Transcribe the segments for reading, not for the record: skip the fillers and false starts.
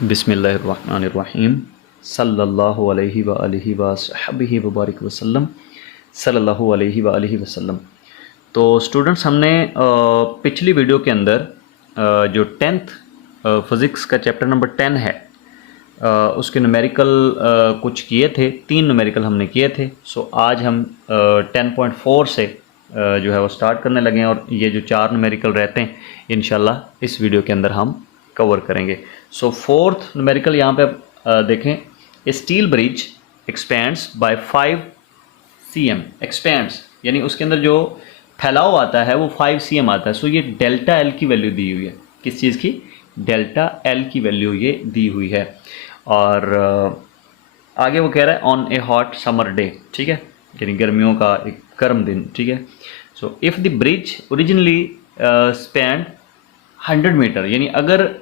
बिस्मिल्लाहिर्रहमानिर्रहीम सल्लल्लाहु अलैहि व आलिहि व सहबिहि व बारिक वसल्लम सल्लल्लाहु अलैहि व आलिहि वसल्लम। तो स्टूडेंट्स, हमने पिछली वीडियो के अंदर जो 10th फिज़िक्स का चैप्टर नंबर 10 है उसके न्यूमेरिकल कुछ किए थे, 3 न्यूमेरिकल हमने किए थे। सो आज हम 10.4 से जो है वो स्टार्ट करने लगे हैं और ये जो 4 न्यूमेरिकल रहते हैं इंशाल्लाह इस वीडियो के अंदर हम कवर करेंगे। सो 4th न्यूमेरिकल यहाँ पे देखें, a steel bridge expands by 5 cm। Expands यानी उसके अंदर जो फैलाव आता है वो 5 cm आता है। सो ये डेल्टा एल की वैल्यू दी हुई है। किस चीज़ की? डेल्टा एल की वैल्यू ये दी हुई है। और आगे वो कह रहा है on A hot summer day, ठीक है, यानी गर्मियों का एक गर्म दिन, ठीक है। So if the bridge originally span 100 metre, यानी अगर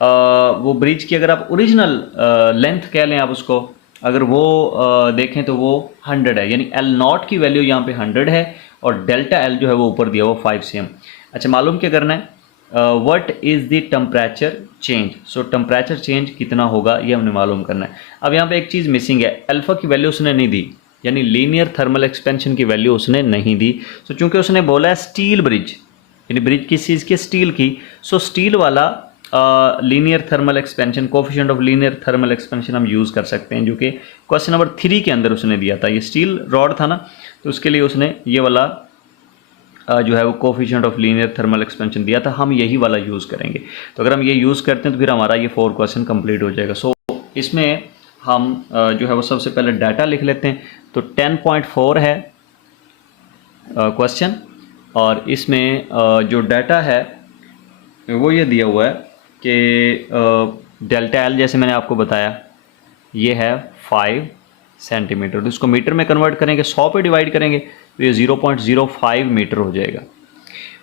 वो ब्रिज की अगर आप ओरिजिनल लेंथ कह लें आप उसको, अगर वो देखें तो वो 100 है, यानी एल नॉट की वैल्यू यहाँ पे 100 है और डेल्टा एल जो है वो ऊपर दिया हुआ 5 cm। अच्छा, मालूम क्या करना है? What is the temperature change. So temperature change कितना होगा ये हमने मालूम करना है। अब यहाँ पे एक चीज़ मिसिंग है, अल्फ़ा की वैल्यू उसने नहीं दी, यानी लीनियर थर्मल एक्सपेंशन की वैल्यू उसने नहीं दी। सो चूँकि उसने बोला है स्टील ब्रिज, यानी ब्रिज किस चीज़ की? स्टील की। सो स्टील वाला linear thermal expansion, coefficient of linear thermal expansion हम यूज़ कर सकते हैं, जो कि क्वेश्चन नंबर 3 के अंदर उसने दिया था। ये स्टील रॉड था ना, तो उसके लिए उसने ये वाला जो है वो coefficient of linear thermal expansion दिया था। हम यही वाला यूज़ करेंगे। तो अगर हम ये यूज़ करते हैं तो फिर हमारा ये 4 क्वेश्चन कंप्लीट हो जाएगा। सो इसमें हम जो है वो सबसे पहले डाटा लिख लेते हैं। तो 10.4 है क्वेश्चन, और इसमें जो डाटा है वो ये दिया हुआ है कि डेल्टा एल, जैसे मैंने आपको बताया, ये है 5 सेंटीमीटर। तो इसको मीटर में कन्वर्ट करेंगे, 100 पे डिवाइड करेंगे तो ये 0.05 मीटर हो जाएगा।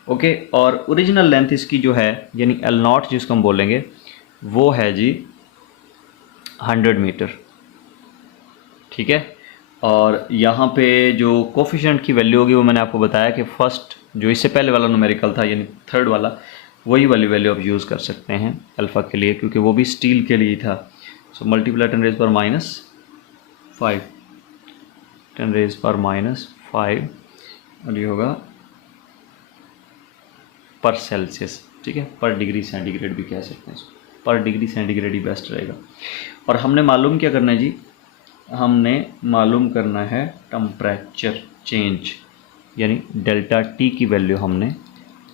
ओके, और ओरिजिनल लेंथ इसकी जो है, यानी एल नॉट जिसको हम बोलेंगे, वो है जी 100 मीटर, ठीक है। और यहाँ पे जो कोफिशिएंट की वैल्यू होगी वो मैंने आपको बताया कि फर्स्ट जो इससे पहले वाला न्यूमेरिकल था, यानी थर्ड वाला, वही वाली वैल्यू आप यूज़ कर सकते हैं अल्फ़ा के लिए, क्योंकि वो भी स्टील के लिए था। सो मल्टीप्लाई 10 रेज़ पर -5, 10 रेज़ पर -5, और ये होगा पर सेल्सियस, ठीक है, पर डिग्री सेंटीग्रेड भी कह सकते हैं इसको, पर डिग्री सेंटीग्रेड ही बेस्ट रहेगा। और हमने मालूम क्या करना है जी? हमने मालूम करना है टेम्परेचर चेंज, यानी डेल्टा टी की वैल्यू हमने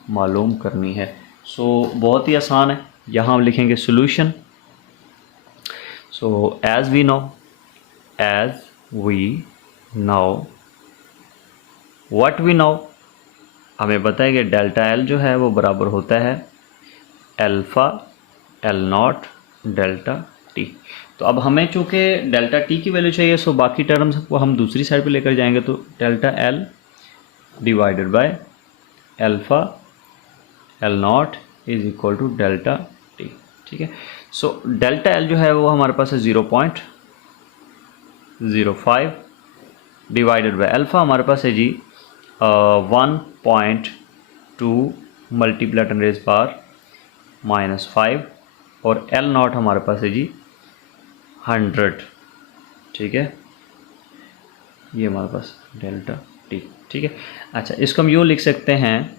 मालूम करनी है। सो बहुत ही आसान है। यहाँ हम लिखेंगे solution. So as we know what we know, हमें पता है कि डेल्टा एल जो है वो बराबर होता है alpha L not delta T. तो अब हमें चूँकि डेल्टा टी की वैल्यू चाहिए, सो बाकी टर्म्स को हम दूसरी साइड पे लेकर जाएंगे। तो delta L divided by alpha L nought is equal to delta T, ठीक है। सो डेल्टा एल जो है वो हमारे पास है 0.05 डिवाइडेड बाय अल्फ़ा हमारे पास है जी 1.2 मल्टीप्लाई 10 रेज़ पावर -5, और एल नॉट हमारे पास है जी 100, ठीक है। ये हमारे पास डेल्टा टी, ठीक है। अच्छा, इसको हम यूँ लिख सकते हैं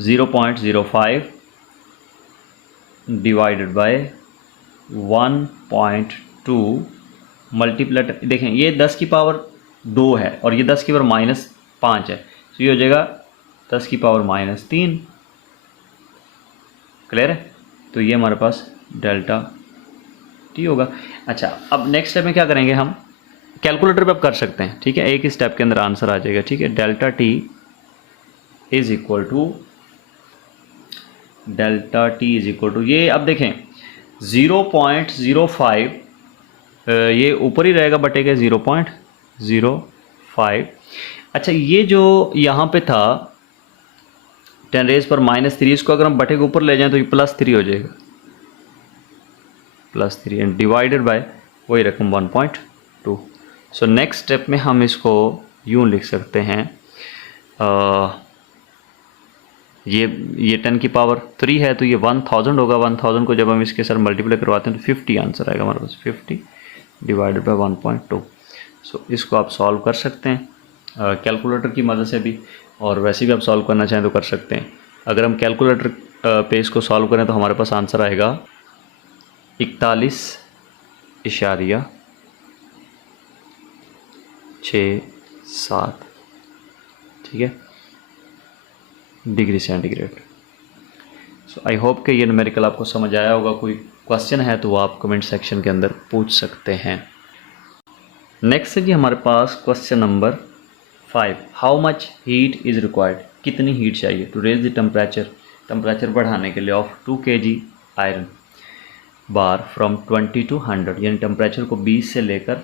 0.05 डिवाइडेड बाय 1.2 मल्टीप्लाई, देखें ये 10 की पावर 2 है और ये 10 की पावर -5 है, तो ये हो जाएगा 10 की पावर -3। क्लियर है? तो ये हमारे पास डेल्टा टी होगा। अच्छा, अब नेक्स्ट स्टेप में क्या करेंगे? हम कैलकुलेटर पे अब कर सकते हैं, ठीक है, एक ही स्टेप के अंदर आंसर आ जाएगा, ठीक है। Delta T is equal to ये, अब देखें 0.05, ये ऊपर ही रहेगा, बटेगा 0.05। अच्छा, ये जो यहाँ पे था 10 रेज़ पर -3, इसको अगर हम बटे के ऊपर ले जाएं तो ये +3 हो जाएगा, +3 एंड डिवाइडेड बाय वही रकम 1.2। सो नेक्स्ट स्टेप में हम इसको यूँ लिख सकते हैं ये 10 की पावर 3 है तो ये 1000 होगा। 1000 को जब हम इसके साथ मल्टीप्लाई करवाते हैं तो 50 आंसर आएगा हमारे पास, 50 डिवाइडेड बाय 1.2। सो इसको आप सॉल्व कर सकते हैं कैलकुलेटर की मदद से भी, और वैसे भी आप सॉल्व करना चाहें तो कर सकते हैं। अगर हम कैलकुलेटर पे इसको सॉल्व करें तो हमारे पास आंसर आएगा 41.67, ठीक है, degree centigrade. So I hope कि ये न्यूमेरिकल आपको समझ आया होगा। कोई क्वेश्चन है तो वो आप कमेंट सेक्शन के अंदर पूछ सकते हैं। नेक्स्ट है जी हमारे पास question number 5, how much heat is required, कितनी हीट चाहिए टू रेज द टेम्परेचर बढ़ाने के लिए of 2 kg iron bar from 20 to 100, यानी टेम्परेचर को 20 से लेकर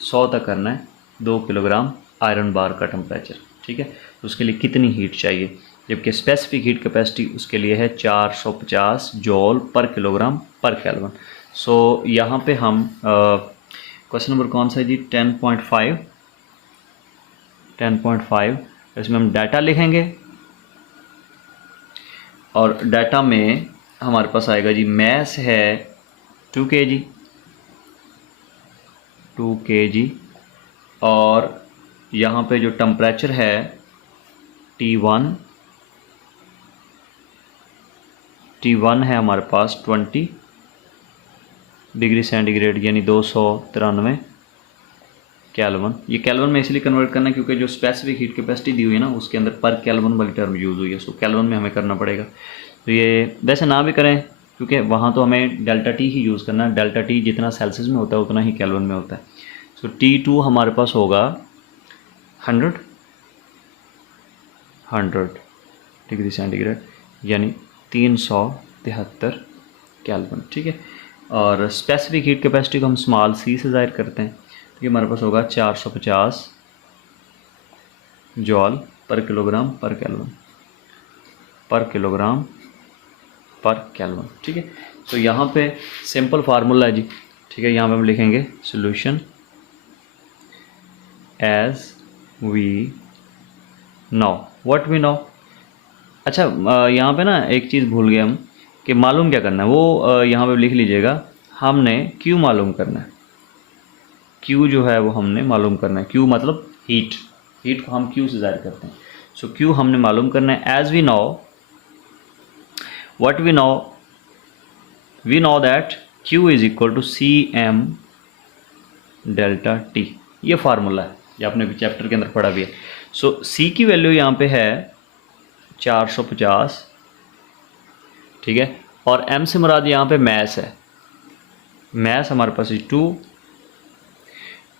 100 तक करना है 2 किलोग्राम आयरन बार का टेम्परेचर, ठीक है। तो उसके लिए कितनी हीट चाहिए, जबकि स्पेसिफिक हीट कैपेसिटी उसके लिए है 450 जॉल पर किलोग्राम पर केल्विन। सो यहाँ पे हम क्वेश्चन नंबर कौन सा है जी, 10.5, इसमें हम डाटा लिखेंगे और डाटा में हमारे पास आएगा जी मैस है 2 kg और यहाँ पे जो टेम्परेचर है T1 है हमारे पास 20 डिग्री सेंटीग्रेड, यानी 293 केल्विन। ये केल्विन में इसलिए कन्वर्ट करना है क्योंकि जो स्पेसिफिक हीट कैपेसिटी दी हुई है ना उसके अंदर पर केल्विन वाली टर्म यूज़ हुई है, सो केल्विन में हमें करना पड़ेगा। तो ये वैसे ना भी करें क्योंकि वहाँ तो हमें डेल्टा टी ही यूज़ करना है, डेल्टा टी जितना सेल्सियस में होता है उतना ही केल्विन में होता है। सो T2 हमारे पास होगा 100 डिग्री सेंटीग्रेड, यानी 373 केल्विन, ठीक है। और स्पेसिफिक हीट कैपेसिटी को हम स्मॉल सी से ज़ाहिर करते हैं, तो ये हमारे पास होगा 450 जॉल पर किलोग्राम पर केल्विन, ठीक है। तो यहाँ पे सिंपल फार्मूला है जी, ठीक है। यहाँ पे हम लिखेंगे solution as we know what we know. अच्छा यहाँ पे ना एक चीज़ भूल गए हम कि मालूम क्या करना है, वो यहाँ पे लिख लीजिएगा। हमने Q मालूम करना है, Q जो है वो हमने मालूम करना है। Q मतलब हीट को हम Q से ज़ाहिर करते हैं। सो Q हमने मालूम करना है। As we know what we know that Q is equal to CM delta T। ये फार्मूला है, ये आपने भी चैप्टर के अंदर पढ़ा भी है। सो C की वैल्यू यहाँ पे है 450, ठीक है, और M से मुराद यहाँ पे मैस है। मैस हमारे पास 2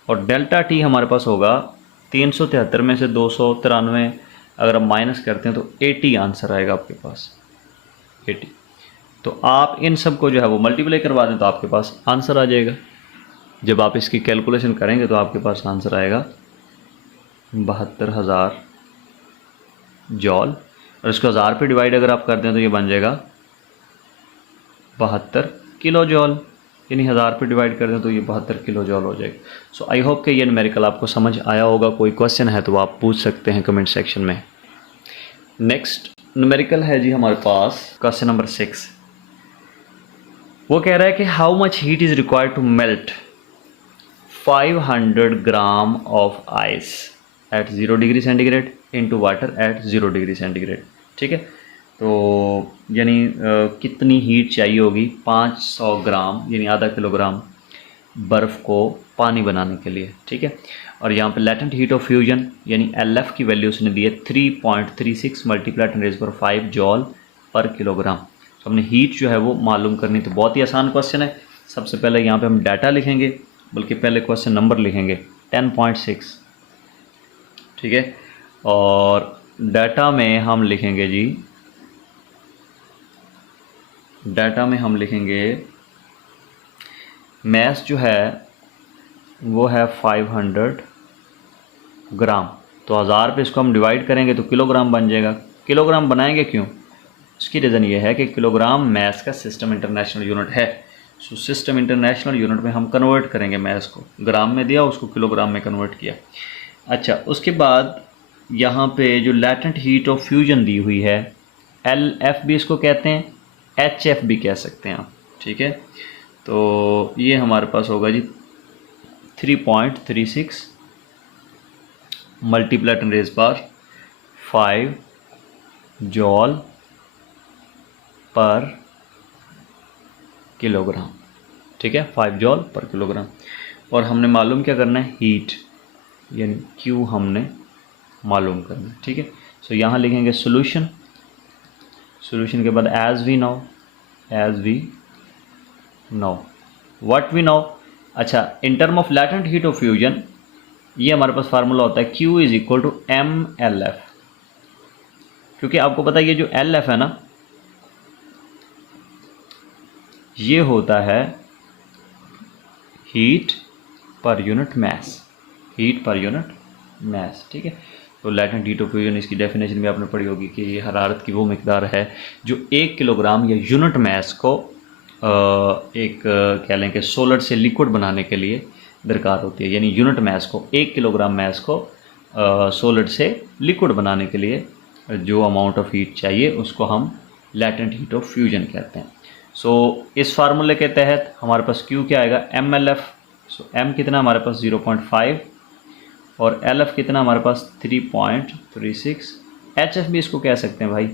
और डेल्टा T हमारे पास होगा 373 में से 293 अगर हम माइनस करते हैं तो 80 आंसर आएगा आपके पास, 80। तो आप इन सब को जो है वो मल्टीप्लाई करवा दें तो आपके पास आंसर आ जाएगा। जब आप इसकी कैलकुलेशन करेंगे तो आपके पास आंसर आएगा 72,000 जॉल, और इसको 1000 पे डिवाइड अगर आप कर दें तो ये बन जाएगा 72 किलो जॉल, यानी 1000 पे डिवाइड कर दें तो ये 72 किलो जॉल हो जाएगा। सो आई होप कि ये न्यूमेरिकल आपको समझ आया होगा। कोई क्वेश्चन है तो आप पूछ सकते हैं कमेंट सेक्शन में। नेक्स्ट न्यूमेरिकल है जी हमारे पास क्वेश्चन नंबर 6। वो कह रहा है कि how much heat is required to melt 500 gram of ice at 0 degree centigrade into water at 0 degree centigrade, ठीक है। तो यानी कितनी हीट चाहिए होगी 500 ग्राम यानी आधा किलोग्राम बर्फ़ को पानी बनाने के लिए, ठीक है। और यहाँ पे लेटेंट हीट ऑफ फ्यूजन यानी LF की वैल्यू उसने दी है 3.36 मल्टीप्लाई 10⁵ जॉल पर किलोग्राम। तो हमने हीट जो है वो मालूम करनी, तो बहुत ही आसान क्वेश्चन है। सबसे पहले यहाँ पे हम डाटा लिखेंगे, बल्कि पहले क्वेश्चन नंबर लिखेंगे 10.6, ठीक है। और डाटा में हम लिखेंगे जी, डाटा में हम लिखेंगे मैस जो है वो है 500 ग्राम। तो 1000 पे इसको हम डिवाइड करेंगे तो किलोग्राम बन जाएगा। किलोग्राम बनाएंगे क्यों, इसकी रीज़न ये है कि किलोग्राम मैस का सिस्टम इंटरनेशनल यूनिट है। सो सिस्टम इंटरनेशनल यूनिट में हम कन्वर्ट करेंगे मैस को, ग्राम में दिया उसको किलोग्राम में कन्वर्ट किया। अच्छा, उसके बाद यहाँ पे जो लेटेंट हीट ऑफ फ्यूजन दी हुई है LF भी इसको कहते हैं, HF भी कह सकते हैं आप, ठीक है। तो ये हमारे पास होगा जी 3.36 मल्टीप्लाई 10 रेज़ पावर 5 जॉल पर किलोग्राम, ठीक है, 5 जॉल पर किलोग्राम। और हमने मालूम क्या करना है, हीट यानी Q हमने मालूम करना है, ठीक है। सो यहाँ लिखेंगे सॉल्यूशन, सॉल्यूशन के बाद as we know what we know. अच्छा, in term of latent heat of fusion ये हमारे पास फार्मूला होता है Q is equal to MLF, क्योंकि आपको पता है ये जो LF है ना, ये होता है heat per unit mass, heat per unit mass, ठीक है। तो लैटेंट हीट ऑफ फ्यूजन, इसकी डेफिनेशन भी आपने पढ़ी होगी कि ये हरारत की वो मिकदार है जो 1 किलोग्राम या यूनिट मैस को एक कह लें कि सॉलिड से लिक्विड बनाने के लिए दरकार होती है। यानी यूनिट मैस को, 1 किलोग्राम मैस को सॉलिड से लिक्विड बनाने के लिए जो अमाउंट ऑफ हीट चाहिए उसको हम लैटेंट हीट ऑफ फ्यूजन कहते हैं। सो इस फार्मूले के तहत हमारे पास Q क्या आएगा, MLF। सो M कितना हमारे पास 0.5 और LF कितना हमारे पास 3.36। HF भी इसको कह सकते हैं भाई,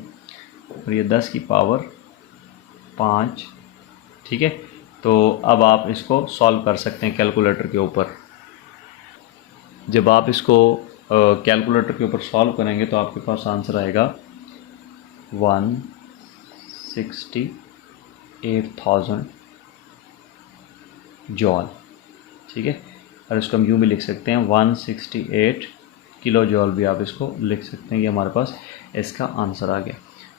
और ये 10 की पावर 5, ठीक है। तो अब आप इसको सॉल्व कर सकते हैं कैलकुलेटर के ऊपर। जब आप इसको कैलकुलेटर के ऊपर सॉल्व करेंगे तो आपके पास आंसर आएगा 168,000 जॉल, ठीक है। और इसको हम यूँ भी लिख सकते हैं 168 किलो जॉल भी आप इसको लिख सकते हैं। ये हमारे पास इसका आंसर आ गया।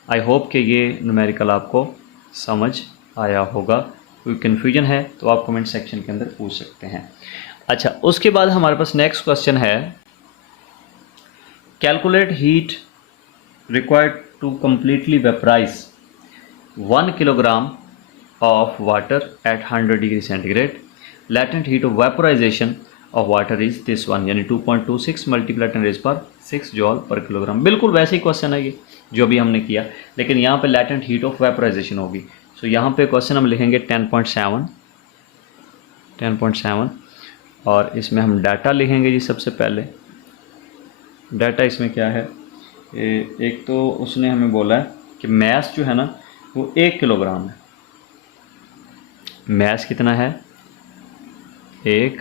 आई होप कि ये न्यूमेरिकल आपको समझ आया होगा। कोई कन्फ्यूजन है तो आप कमेंट सेक्शन के अंदर पूछ सकते हैं। अच्छा, उसके बाद हमारे पास नेक्स्ट क्वेश्चन है, calculate heat required to completely vaporise 1 kilogram of water at 100 degree centigrade. Latent heat of vaporisation of water is this one, यानी 2.26 मल्टीप्लाई 10 रेज़ पावर 6 जॉल पर किलोग्राम। बिल्कुल वैसे ही क्वेश्चन है ये जो भी हमने किया, लेकिन यहाँ पे लैटेंट हीट ऑफ वेपोराइजेशन होगी। सो यहाँ पे क्वेश्चन हम लिखेंगे 10.7 और इसमें हम डाटा लिखेंगे जी। सबसे पहले डाटा इसमें क्या है, एक तो उसने हमें बोला है कि मैस जो है ना वो 1 किलोग्राम है। मैस कितना है, 1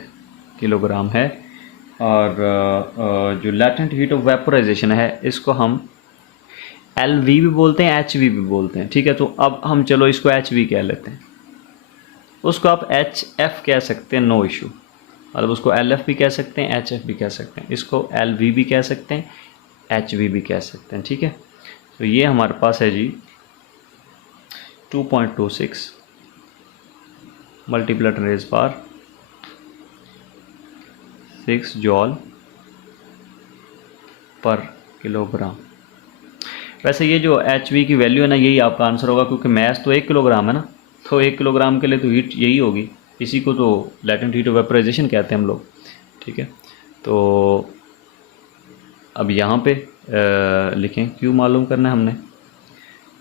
किलोग्राम है। और जो लैटेंट हीट ऑफ वेपोराइजेशन है इसको हम LV भी बोलते हैं, HV भी बोलते हैं, ठीक है। तो अब हम चलो इसको HV कह लेते हैं, उसको आप HF कह सकते हैं, नो इशू। मतलब उसको LF भी कह सकते हैं, HF भी कह सकते हैं, इसको LV भी कह सकते हैं, HV भी कह सकते हैं, ठीक है। तो ये हमारे पास है जी 2.26 मल्टीप्लाई 10 रेज़ पावर 6 जॉल पर किलोग्राम। वैसे ये जो HV की वैल्यू है ना, यही आपका आंसर होगा, क्योंकि मैस तो 1 किलोग्राम है ना, तो 1 किलोग्राम के लिए तो हीट यही होगी। इसी को तो लैटेंट हीट ऑफ वेपोराइजेशन कहते हैं हम लोग, ठीक है। तो अब यहाँ पे लिखें Q मालूम करना है हमने।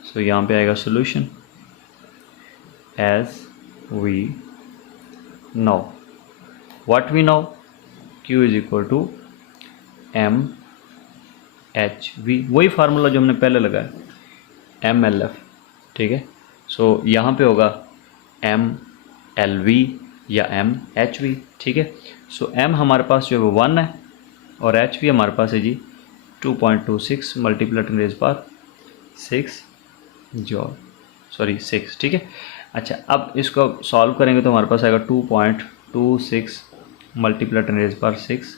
सो यहाँ पे आएगा solution as we know what we know, Q is equal to MHV, वही फार्मूला जो हमने पहले लगाया, MLF, ठीक है। सो यहाँ पे होगा MLV या MHV, ठीक है। सो M हमारे पास जो है वो 1 है और HV हमारे पास है जी 2.26 मल्टीप्लाई 10 रेज़ पावर 6 जॉल, सॉरी 6, ठीक है। अच्छा, अब इसको सॉल्व करेंगे तो हमारे पास आएगा 2.26 मल्टीप्लाई 10 रेज़ पावर 6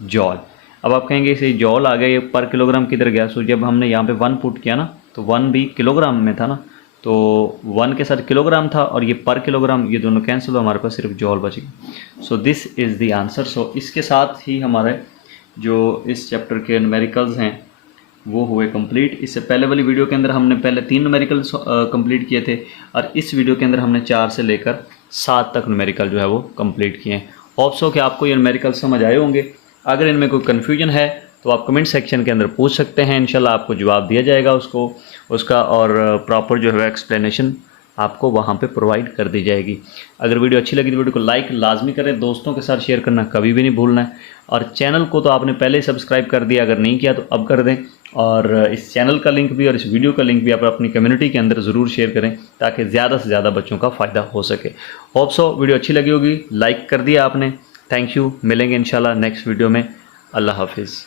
जॉल। अब आप कहेंगे इसे जॉल आ गया, ये पर किलोग्राम किधर गया। सो जब हमने यहाँ पे 1 पुट किया ना तो 1 भी किलोग्राम में था ना, तो 1 के साथ किलोग्राम था और ये पर किलोग्राम, ये दोनों कैंसिल हुआ, हमारे पास सिर्फ जॉल बच गया। So this is the answer. So इसके साथ ही हमारे जो इस चैप्टर के न्यूमेरिकल्स हैं वो हुए कंप्लीट। इससे पहले वाली वीडियो के अंदर हमने पहले 3 न्यूमेरिकल्स कंप्लीट किए थे और इस वीडियो के अंदर हमने 4 से लेकर 7 तक न्यूमेरिकल जो है वो कंप्लीट किए हैं। होप्स हो कि आपको ये न्यूमेरिकल समझ आए होंगे। अगर इनमें कोई कन्फ्यूजन है तो तो आप कमेंट सेक्शन के अंदर पूछ सकते हैं, इंशाल्लाह आपको जवाब दिया जाएगा उसका, और प्रॉपर जो है एक्सप्लेनेशन आपको वहाँ पे प्रोवाइड कर दी जाएगी। अगर वीडियो अच्छी लगी तो वीडियो को लाइक लाजमी करें, दोस्तों के साथ शेयर करना कभी भी नहीं भूलना है, और चैनल को तो आपने पहले ही सब्सक्राइब कर दिया, अगर नहीं किया तो अब कर दें। और इस चैनल का लिंक भी और इस वीडियो का लिंक भी आप अपनी कम्युनिटी के अंदर ज़रूर शेयर करें ताकि ज़्यादा से ज़्यादा बच्चों का फ़ायदा हो सके। होप सो वीडियो अच्छी लगी होगी, लाइक कर दिया आपने। थैंक यू, मिलेंगे इंशाल्लाह नेक्स्ट वीडियो में। अल्लाह हाफिज़।